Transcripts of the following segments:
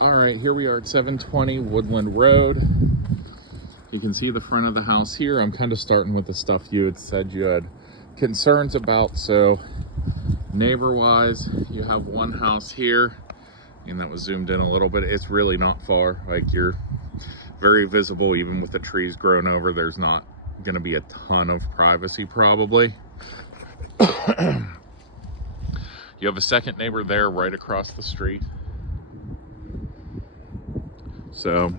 All right, here we are at 720 Woodland Road. You can see the front of the house here. I'm kind of starting with the stuff you had said you had concerns about. So neighbor-wise, you have one house here, and that was zoomed in a little bit. It's really not far. Like, you're very visible, even with the trees grown over. There's not going to be a ton of privacy probably. You have a second neighbor there right across the street. So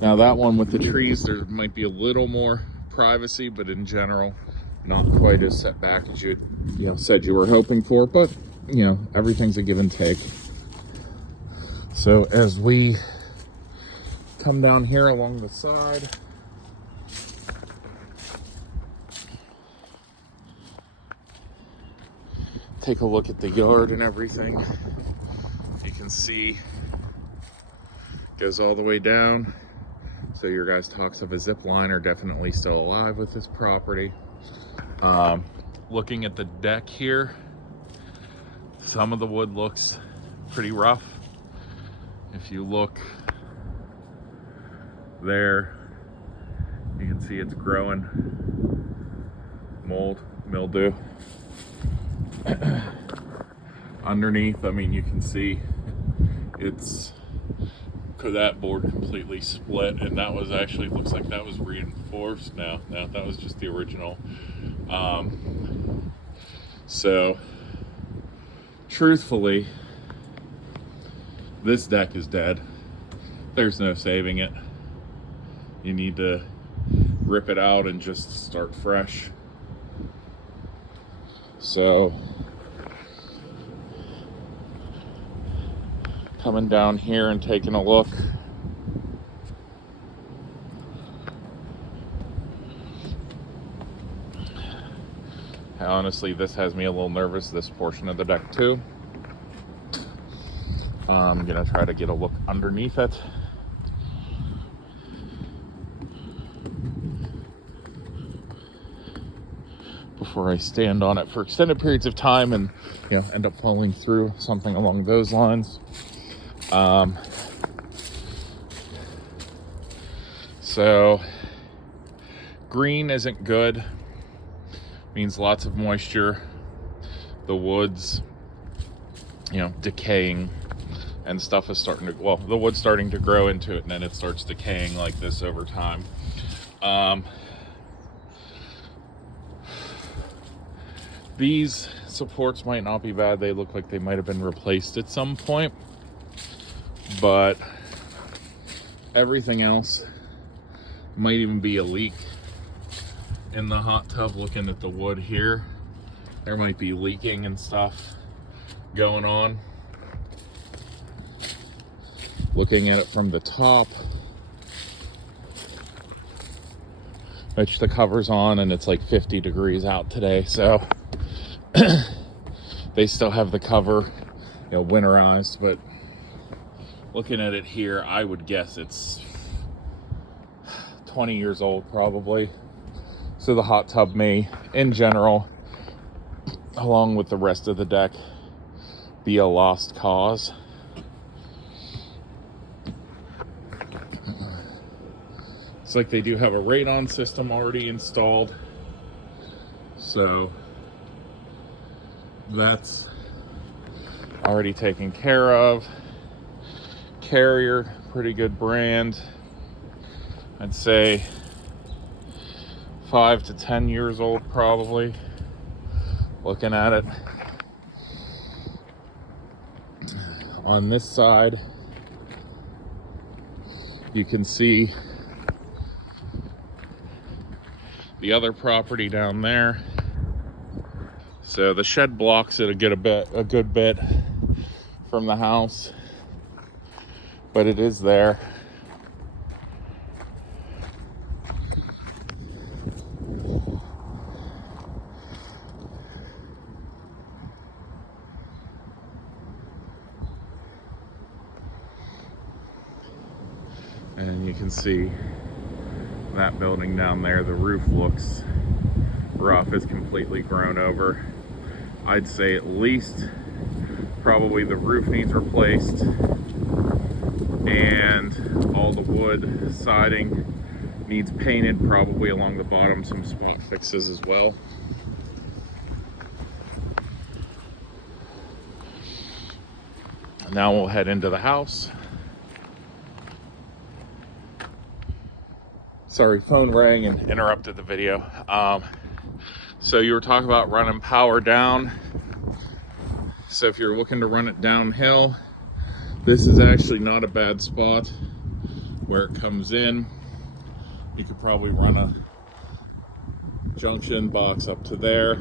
now that one with the trees, there might be a little more privacy, but in general, not quite as set back as you said you were hoping for. But everything's a give and take. So as we come down here along the side, take a look at the yard and everything. You can see it goes all the way down. So your guys' talks of a zip line are definitely still alive with this property. Looking at the deck here, some of the wood looks pretty rough. If you look there, you can see it's growing mold, mildew. Underneath, I mean, you can see it's, that board completely split, and that was actually, looks like that was reinforced now. That was just the original. So truthfully, this deck is dead. There's no saving it. You need to rip it out and just start fresh. So coming down here and taking a look. Honestly, this has me a little nervous, this portion of the deck too. I'm gonna try to get a look underneath it. Before I stand on it for extended periods of time and end up falling through, something along those lines. So green isn't good, means lots of moisture, the woods decaying, and stuff is starting to, well, the wood's starting to grow into it, and then it starts decaying like this over time. These supports might not be bad. They look like they might have been replaced at some point, but everything else might even be a leak in the hot tub. Looking at the wood here, there might be leaking and stuff going on. Looking at it from the top, which the cover's on, and it's like 50 degrees out today, so they still have the cover winterized. But looking at it here, I would guess it's 20 years old probably. So the hot tub may, in general, along with the rest of the deck, be a lost cause. It's like they do have a radon system already installed, so that's already taken care of. Carrier, pretty good brand. I'd say 5 to 10 years old probably, looking at it. On this side, you can see the other property down there. So the shed blocks it a good bit from the house, but it is there. And you can see that building down there, the roof looks rough. It's completely grown over. I'd say at least Probably the roof needs replaced, and all the wood siding needs painted, probably along the bottom, some spot fixes as well. Now we'll head into the house. Sorry, phone rang and interrupted the video. So you were talking about running power down. So if you're looking to run it downhill, this is actually not a bad spot where it comes in. You could probably run a junction box up to there,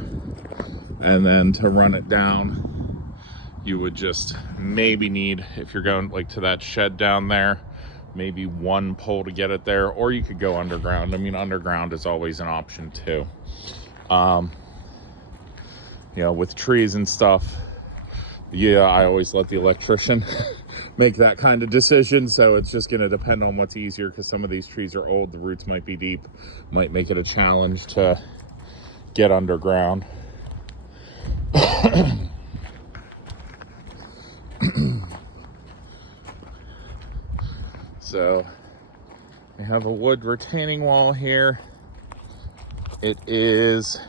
and then to run it down, you would just maybe need, if you're going like to that shed down there, maybe one pole to get it there, or you could go underground. I mean, underground is always an option too. You know, with trees and stuff, yeah, I always let the electrician make that kind of decision. So it's just going to depend on what's easier, because some of these trees are old, the roots might be deep, might make it a challenge to get underground. So we have a wood retaining wall here. It is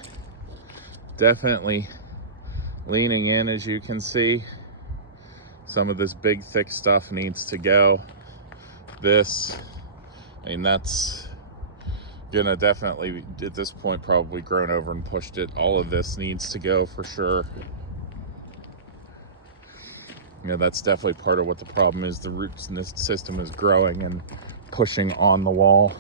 definitely leaning in, as you can see. Some of this big thick stuff needs to go. This, I mean, that's gonna definitely at this point probably grown over and pushed it. All of this needs to go for sure. You know, that's definitely part of what the problem is. The roots in this system is growing and pushing on the wall.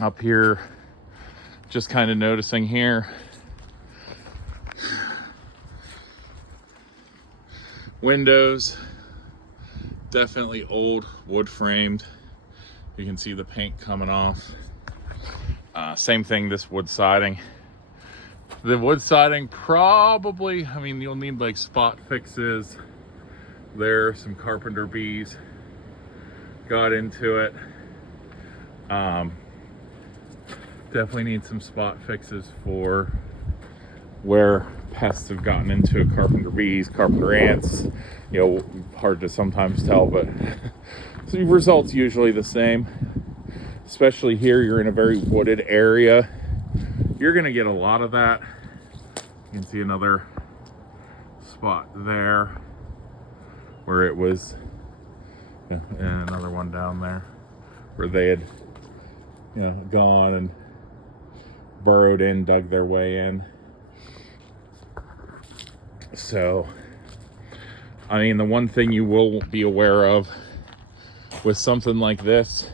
Up here, just kind of noticing here, windows, definitely old, wood framed. You can see the paint coming off. Same thing, this wood siding. The wood siding probably, I mean, you'll need like spot fixes. There, some carpenter bees got into it. Definitely need some spot fixes for where pests have gotten into it. Carpenter bees, carpenter ants, you know, hard to sometimes tell, but the result's usually the same. Especially here, you're in a very wooded area. You're gonna get a lot of that. You can see another spot there where it was, and another one down there where they had, you know, gone and burrowed in, dug their way in. So, I mean, the one thing you will be aware of with something like this,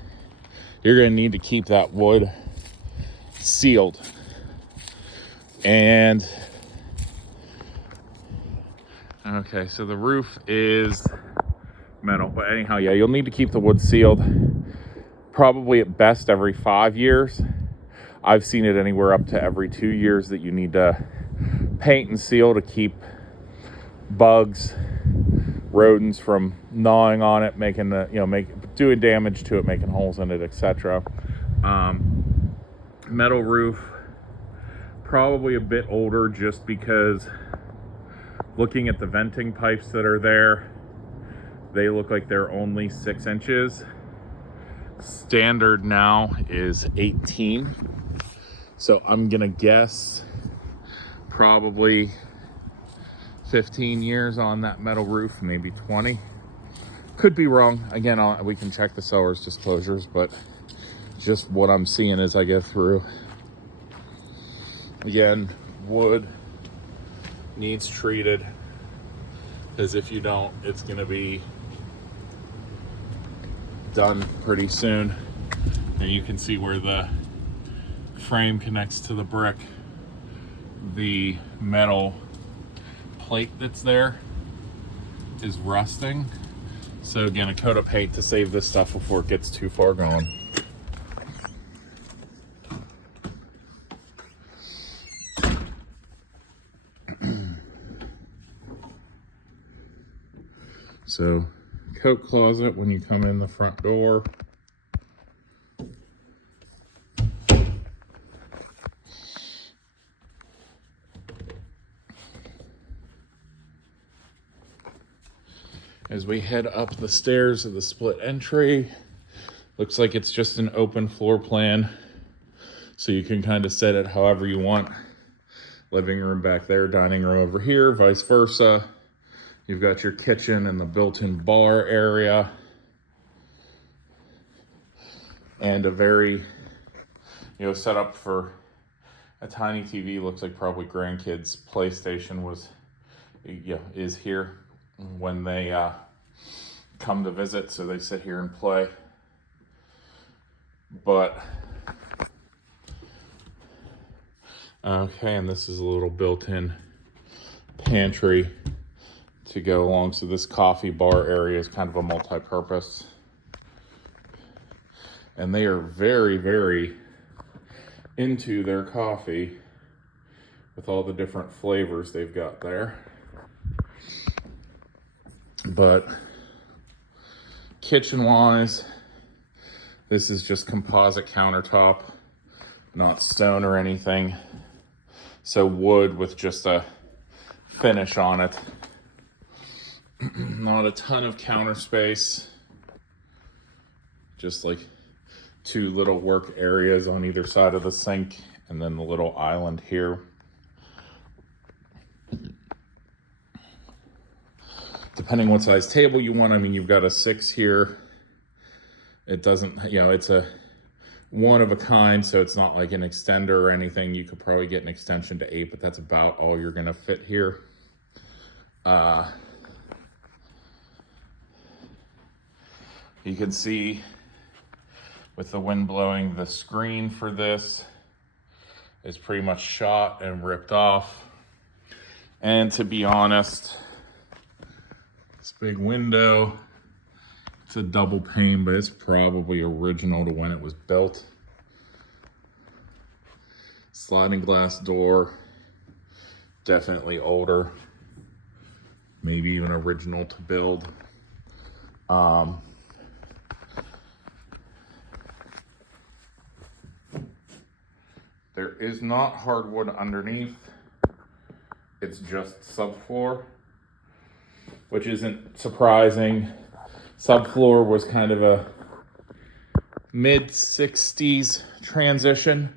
you're going to need to keep that wood sealed. And, okay, so the roof is metal, but anyhow, yeah, you'll need to keep the wood sealed probably at best every 5 years. I've seen it anywhere up to every 2 years that you need to paint and seal to keep bugs, rodents from gnawing on it, making the, you know, doing damage to it, making holes in it, etc. Metal roof, probably a bit older, just because looking at the venting pipes that are there, they look like they're only 6 inches. Standard now is 18. So I'm gonna guess probably 15 years on that metal roof, maybe 20. Could be wrong. Again, we can check the seller's disclosures, but just what I'm seeing as I go through. Again, wood needs treated, because if you don't, it's gonna be done pretty soon. And you can see where the frame connects to the brick. The metal plate that's there is rusting. So again, a coat of paint to save this stuff before it gets too far gone. So coat closet when you come in the front door. As we head up the stairs of the split entry, looks like it's just an open floor plan, so you can kind of set it however you want. Living room back there, dining room over here, vice versa. You've got your kitchen and the built-in bar area. And a very, set up for a tiny TV. Looks like probably grandkids' PlayStation is here when they come to visit, so they sit here and play. But okay, and this is a little built-in pantry to go along. So this coffee bar area is kind of a multi-purpose, and they are very, very into their coffee with all the different flavors they've got there. But kitchen-wise, this is just composite countertop, not stone or anything. So wood with just a finish on it. Not a ton of counter space. Just like 2 little work areas on either side of the sink, and then the little island here. Depending what size table you want, I mean, you've got a 6 here. It doesn't, it's a one of a kind, so it's not like an extender or anything. You could probably get an extension to 8, but that's about all you're gonna fit here. You can see with the wind blowing, the screen for this is pretty much shot and ripped off. And to be honest, this big window, it's a double pane, but it's probably original to when it was built. Sliding glass door, definitely older, maybe even original to build. There is not hardwood underneath. It's just subfloor, which isn't surprising. Subfloor was kind of a mid-60s transition,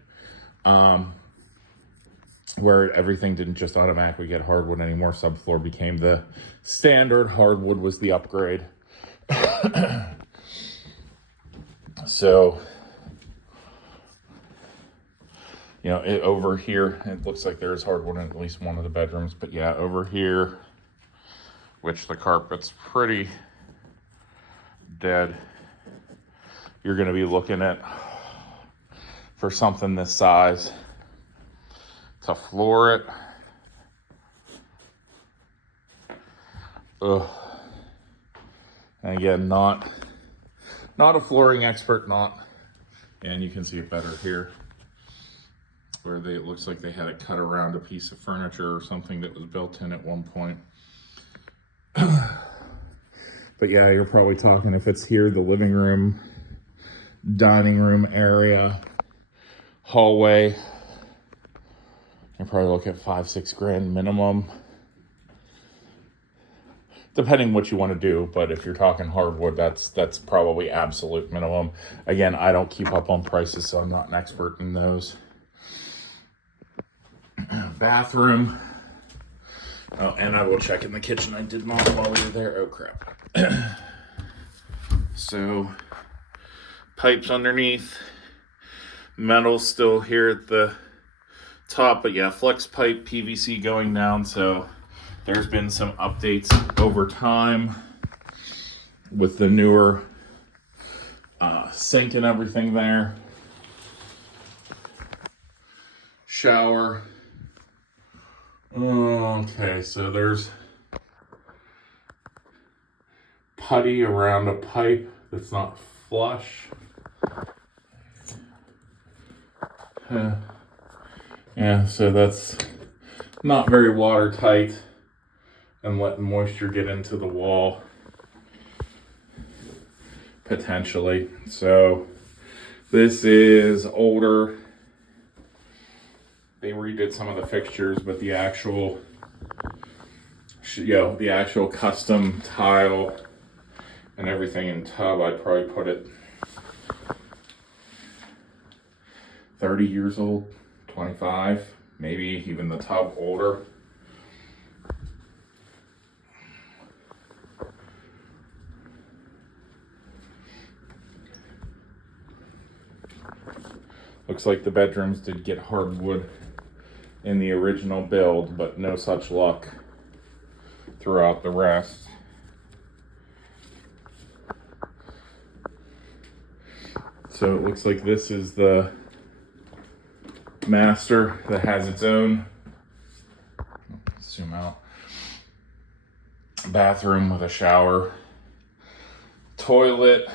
where everything didn't just automatically get hardwood anymore. Subfloor became the standard. Hardwood was the upgrade. So, over here, it looks like there's hardwood in at least one of the bedrooms. But yeah, over here, which the carpet's pretty dead, you're going to be looking at, for something this size, to floor it. And again, not a flooring expert, and you can see it better here, where it looks like they had it cut around a piece of furniture or something that was built in at one point. But yeah, you're probably talking, if it's here, the living room, dining room area, hallway, you're probably looking at $5-6 grand minimum, depending what you want to do. But if you're talking hardwood, that's probably absolute minimum. Again, I don't keep up on prices, so I'm not an expert in those. Bathroom. Oh, and I will check in the kitchen. I did not while we were there. Oh crap. So, pipes underneath, metal still here at the top, but yeah, flex pipe PVC going down. So there's been some updates over time with the newer sink and everything there. Shower. Okay, so there's putty around a pipe that's not flush. Yeah, so that's not very watertight and letting moisture get into the wall. potentially. So this is older. They redid some of the fixtures, but the actual, the actual custom tile and everything in tub, I'd probably put it 30 years old, 25, maybe even the tub older. Looks like the bedrooms did get hardwood in the original build, but no such luck throughout the rest. So it looks like this is the master that has its own, zoom out, bathroom with a shower, toilet,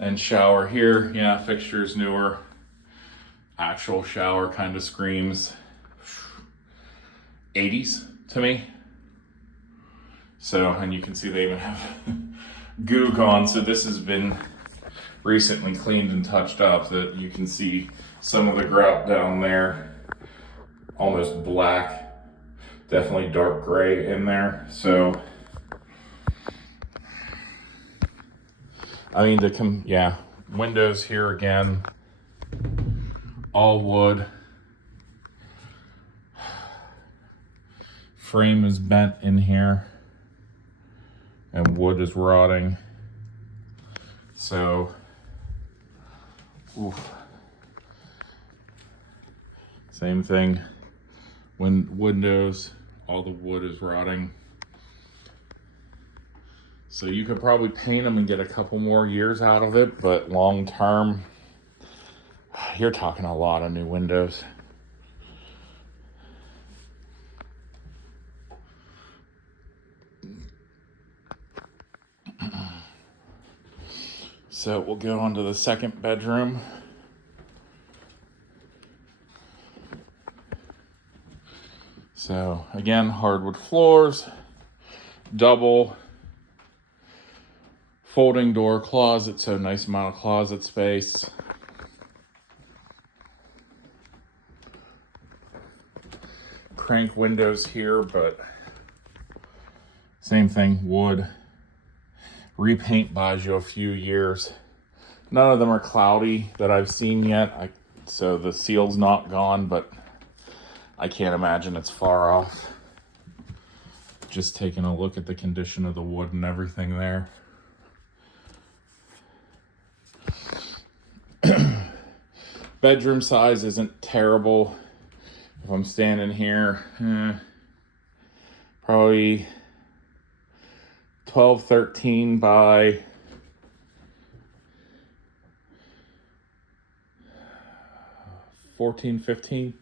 and shower here. Yeah, fixtures newer. Actual shower kind of screams 80s to me. So, and you can see they even have goo gone. So this has been recently cleaned and touched up. That you can see some of the grout down there, almost black, definitely dark gray in there. So, I mean, windows here again, all wood. Frame is bent in here, and wood is rotting. So, oof. Same thing. When windows, all the wood is rotting. So you could probably paint them and get a couple more years out of it, but long term, you're talking a lot of new windows. So we'll go on to the second bedroom. So again, hardwood floors, double folding door closet, so nice amount of closet space. Crank windows here, but same thing, wood. Repaint buys you a few years. None of them are cloudy that I've seen yet, so the seal's not gone, but I can't imagine it's far off. Just taking a look at the condition of the wood and everything there. Bedroom size isn't terrible. If I'm standing here, probably 12, 13 by 14, 15.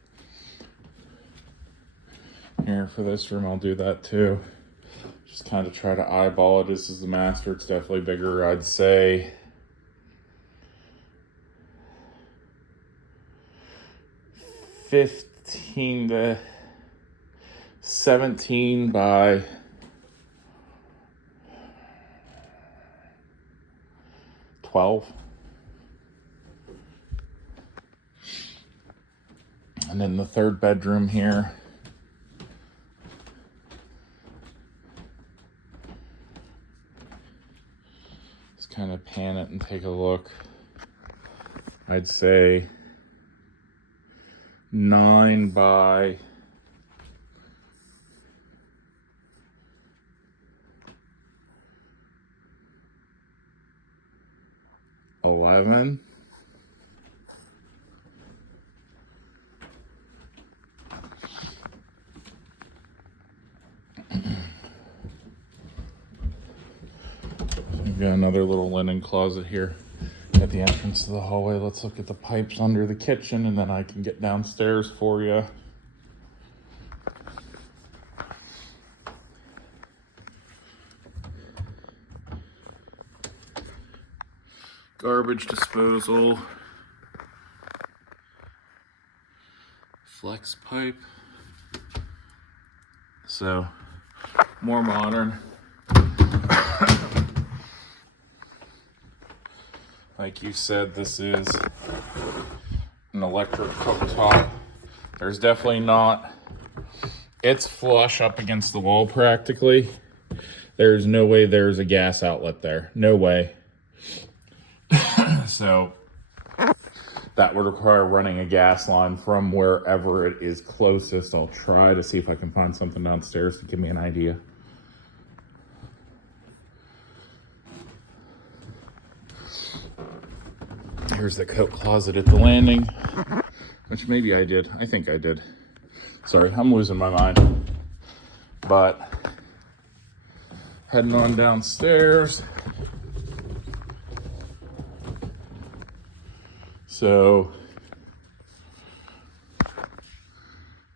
Here for this room, I'll do that too. Just kind of try to eyeball it. This is the master. It's definitely bigger. I'd say 15 to 17 by 12. And then the third bedroom here. Just kind of pan it and take a look. I'd say 9 by 11. We've got another little linen closet here at the entrance to the hallway. Let's look at the pipes under the kitchen, and then I can get downstairs for you. Garbage disposal. Flex pipe. So, more modern. Like you said, this is an electric cooktop. There's definitely not, it's flush up against the wall practically. There's no way there's a gas outlet there. No way. So that would require running a gas line from wherever it is closest. I'll try to see if I can find something downstairs to give me an idea. Here's the coat closet at the landing, which maybe I did. I think I did. Sorry, I'm losing my mind. But heading on downstairs. So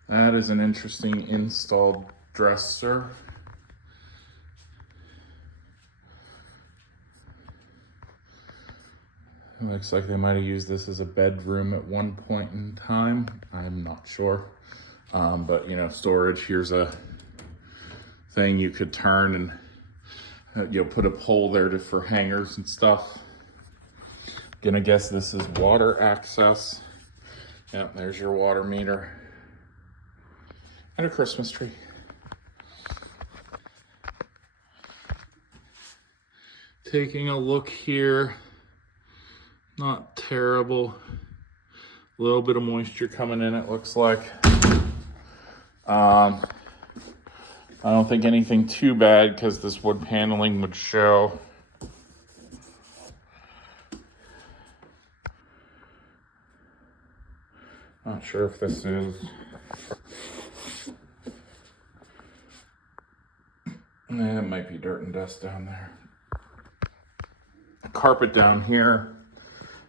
that is an interesting installed dresser. It looks like they might have used this as a bedroom at one point in time. I'm not sure. But you know, storage, here's a thing you could turn and you'll put a pole there for hangers and stuff. Gonna guess this is water access. Yep, there's your water meter. And a Christmas tree. Taking a look here. Not terrible. A little bit of moisture coming in, it looks like. I don't think anything too bad because this wood paneling would show. Not sure if this is. It might be dirt and dust down there. Carpet down here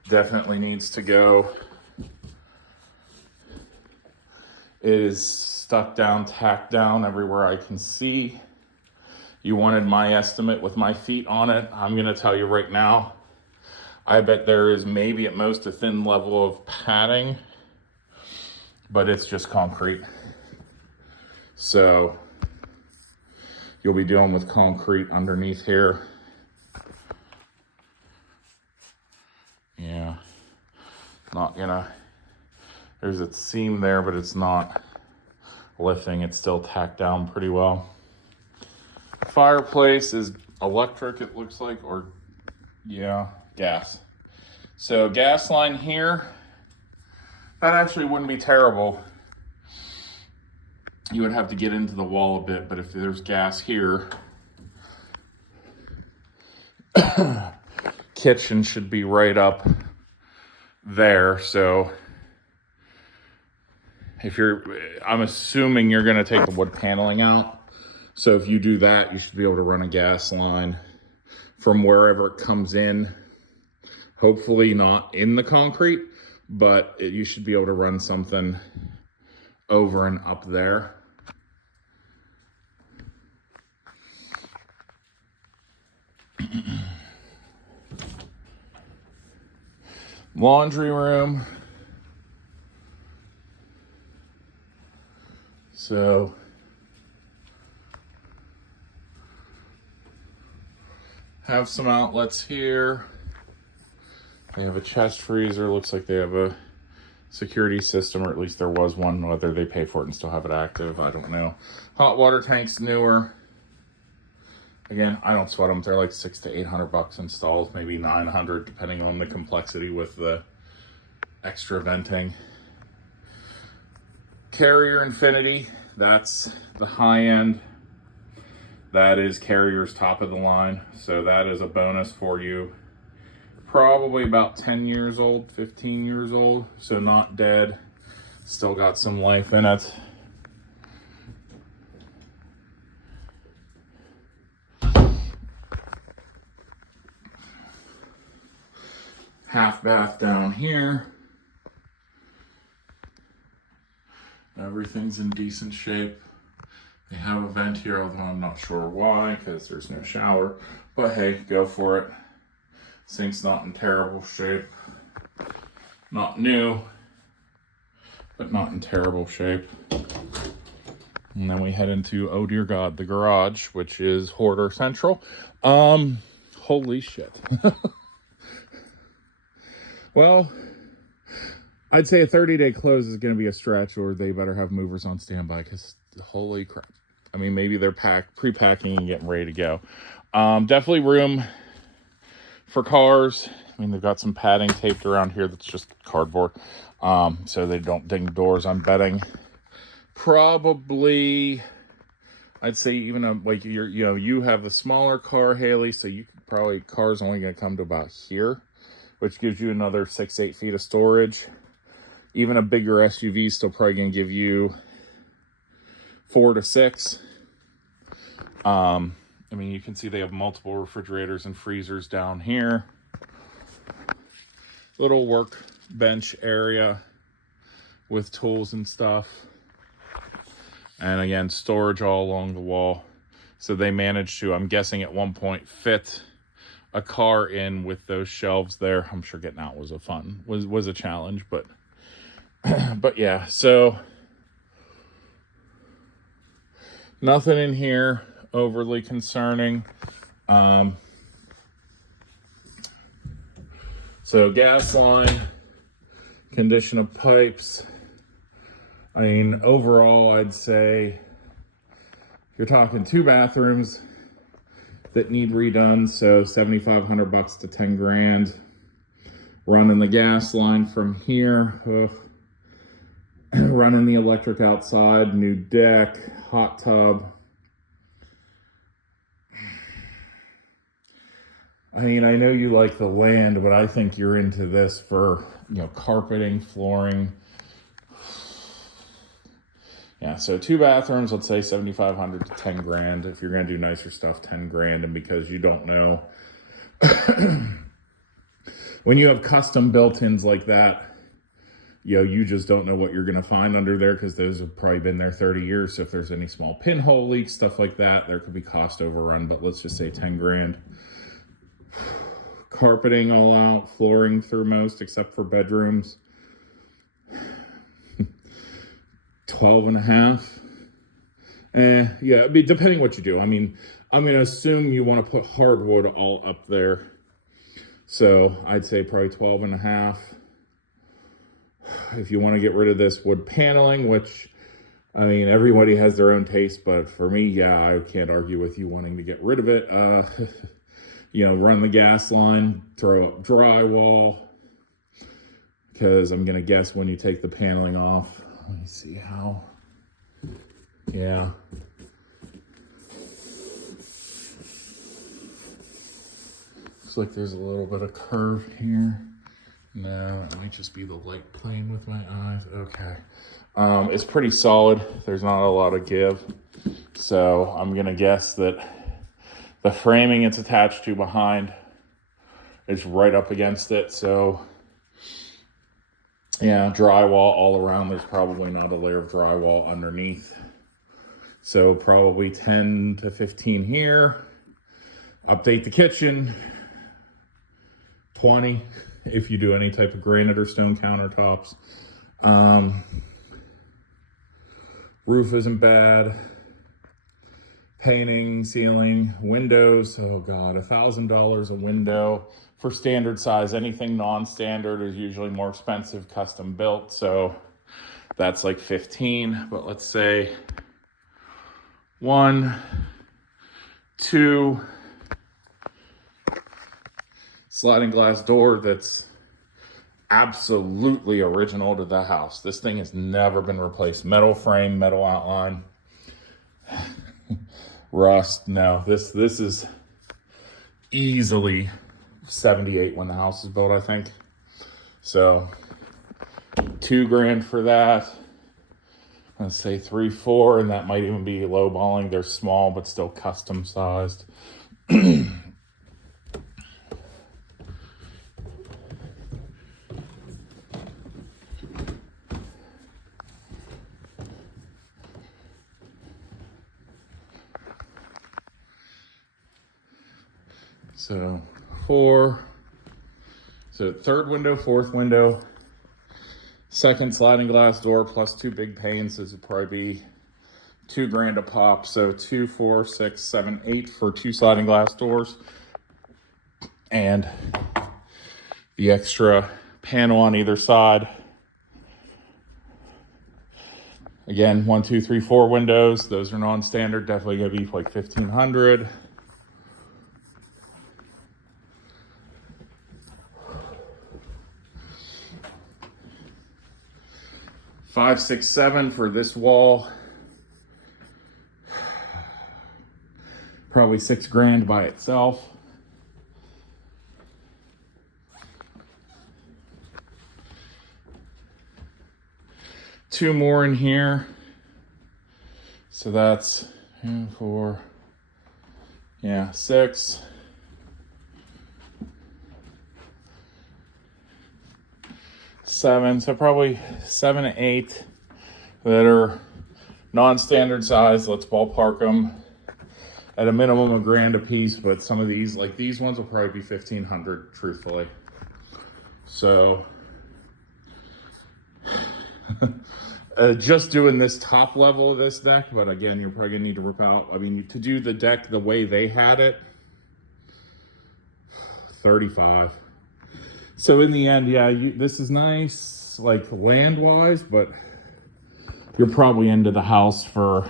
definitely needs to go. It is stuck down, tacked down everywhere I can see. You wanted my estimate with my feet on it. I'm gonna tell you right now, I bet there is maybe at most a thin level of padding, but it's just concrete. So you'll be dealing with concrete underneath here. Yeah, not gonna, there's a seam there, but it's not lifting. It's still tacked down pretty well. Fireplace is electric, it looks like, or yeah, gas. So gas line here, that actually wouldn't be terrible. You would have to get into the wall a bit, but if there's gas here, kitchen should be right up there. So if you're, I'm assuming you're gonna take the wood paneling out. So if you do that, you should be able to run a gas line from wherever it comes in. Hopefully not in the concrete, but you should be able to run something over and up there. Laundry room. So have some outlets here. They have a chest freezer. Looks like they have a security system, or at least there was one. Whether they pay for it and still have it active, I don't know. Hot water tank's newer. Again, I don't sweat them. They're like $600 to $800 installs, maybe 900, depending on the complexity with the extra venting. Carrier Infinity, that's the high end. That is Carrier's top of the line. So that is a bonus for you. Probably about 10 years old, 15 years old. So not dead. Still got some life in it. Half bath down here. Everything's in decent shape. They have a vent here, although I'm not sure why, because there's no shower. But hey, go for it. Sink's not in terrible shape. Not new, but not in terrible shape. And then we head into, oh dear God, the garage, which is Hoarder Central. Holy shit. Well, I'd say a 30-day close is going to be a stretch, or they better have movers on standby, because holy crap. I mean, maybe they're pre-packing and getting ready to go. Definitely room for cars. I mean, they've got some padding taped around here that's just cardboard, so they don't ding doors. I'm betting probably, I'd say even like you have the smaller car, Haley, so you could probably, car's only going to come to about here, which gives you another 6-8 feet of storage. Even a bigger SUV is still probably going to give you 4 to 6. I mean, you can see they have multiple refrigerators and freezers down here. Little workbench area with tools and stuff. And again, storage all along the wall. So they managed to, I'm guessing at one point, fit a car in with those shelves there. I'm sure getting out was a challenge, but but yeah, so nothing in here overly concerning. So gas line, condition of pipes. I mean, overall, I'd say you're talking 2 bathrooms that need redone, so $7,500 to 10 grand. Running the gas line from here. Running the electric outside, new deck, hot tub. I mean, I know you like the land, but I think you're into this for, carpeting, flooring. Yeah, so 2 bathrooms, let's say $7,500 to 10 grand. If you're gonna do nicer stuff, 10 grand. And because you don't know, when you have custom built-ins like that, you just don't know what you're going to find under there, because those have probably been there 30 years. So if there's any small pinhole leaks, stuff like that, there could be cost overrun, but let's just say 10 grand. Carpeting all out, flooring through most except for bedrooms. 12 and a half. Yeah, I mean, depending what you do. I mean, I'm going to assume you want to put hardwood all up there. So I'd say probably 12 and a half. If you want to get rid of this wood paneling, which, I mean, everybody has their own taste, but for me, yeah, I can't argue with you wanting to get rid of it. Run the gas line, throw up drywall, because I'm going to guess when you take the paneling off, let me see how, yeah. Looks like there's a little bit of curve here. No, it might just be the light playing with my eyes. Okay. It's pretty solid. There's not a lot of give. So I'm going to guess that the framing it's attached to behind is right up against it. So yeah, drywall all around. There's probably not a layer of drywall underneath. So probably 10 to 15 here. Update the kitchen. 20 if you do any type of granite or stone countertops. Roof isn't bad. Painting, ceiling, windows. Oh God, $1,000 a window for standard size. Anything non-standard is usually more expensive, custom built. So that's like 15, but let's say 1, 2, sliding glass door that's absolutely original to the house. This thing has never been replaced. Metal frame, metal outline. Rust, no. This is easily 78 when the house is built, I think. So $2 grand for that. Let's say 3, 4, and that might even be lowballing. They're small, but still custom sized. So 4, so 3rd window, 4th window, 2nd sliding glass door plus 2 big panes. This would probably be $2 grand a pop. So 2, 4, 6, 7, 8 for 2 sliding glass doors. And the extra panel on either side. Again, 1, 2, 3, 4 windows. Those are non-standard. Definitely gonna be like 1,500. $5, $6, $7 for this wall. Probably $6,000 by itself. Two more in here. So that's 4, yeah, 6. $7, so probably 7 to 8 that are non-standard size. Let's ballpark them at a minimum $1,000 a piece, but some of these, like these ones, will probably be 1,500, truthfully. So just doing this top level of this deck, but again, you're probably gonna need to rip out, I mean, to do the deck the way they had it, 35. So in the end, yeah, this is nice, like land-wise, but you're probably into the house for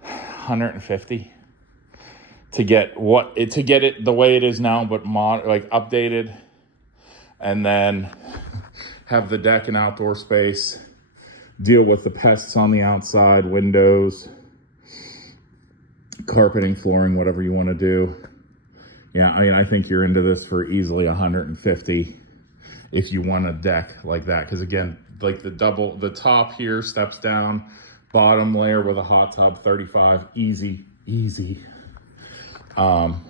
150 to get it the way it is now, but like updated, and then have the deck and outdoor space, deal with the pests on the outside, windows, carpeting, flooring, whatever you want to do. Yeah, I mean, I think you're into this for easily 150 if you want a deck like that. Because again, like the top here steps down, bottom layer with a hot tub, 35, easy. All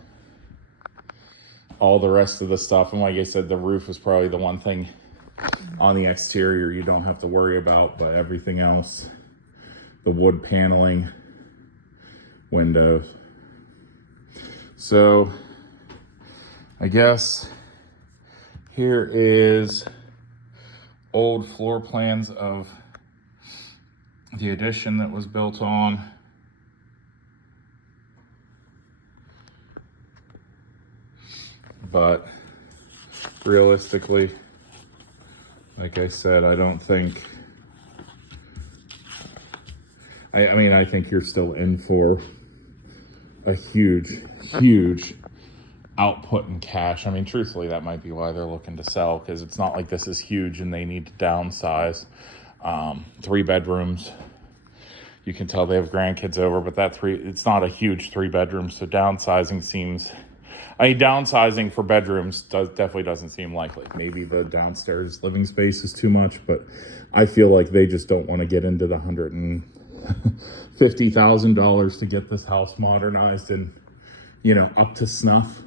the rest of the stuff, and like I said, the roof is probably the one thing on the exterior you don't have to worry about, but everything else, the wood paneling, windows. So I guess here is old floor plans of the addition that was built on. But realistically, like I said, I don't think, I mean, I think you're still in for a huge output in cash. I mean, truthfully, that might be why they're looking to sell, because it's not like this is huge and they need to downsize. 3 bedrooms. You can tell they have grandkids over, but it's not a huge 3 bedrooms, so downsizing seems, I mean, downsizing for bedrooms definitely doesn't seem likely. Maybe the downstairs living space is too much, but I feel like they just don't want to get into the $150,000 to get this house modernized and, you know, up to snuff.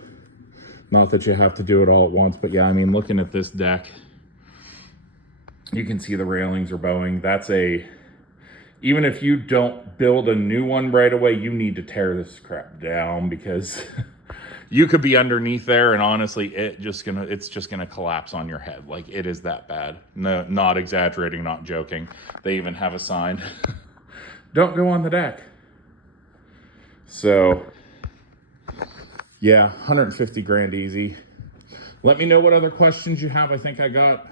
Not that you have to do it all at once, but yeah, I mean, looking at this deck, you can see the railings are bowing. Even if you don't build a new one right away, you need to tear this crap down, because you could be underneath there and honestly, it's just gonna collapse on your head. Like, it is that bad. No, not exaggerating, not joking. They even have a sign, don't go on the deck. So yeah, 150 grand easy. Let me know what other questions you have. I think I got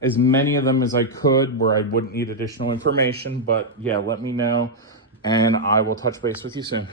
as many of them as I could where I wouldn't need additional information, but yeah, let me know and I will touch base with you soon.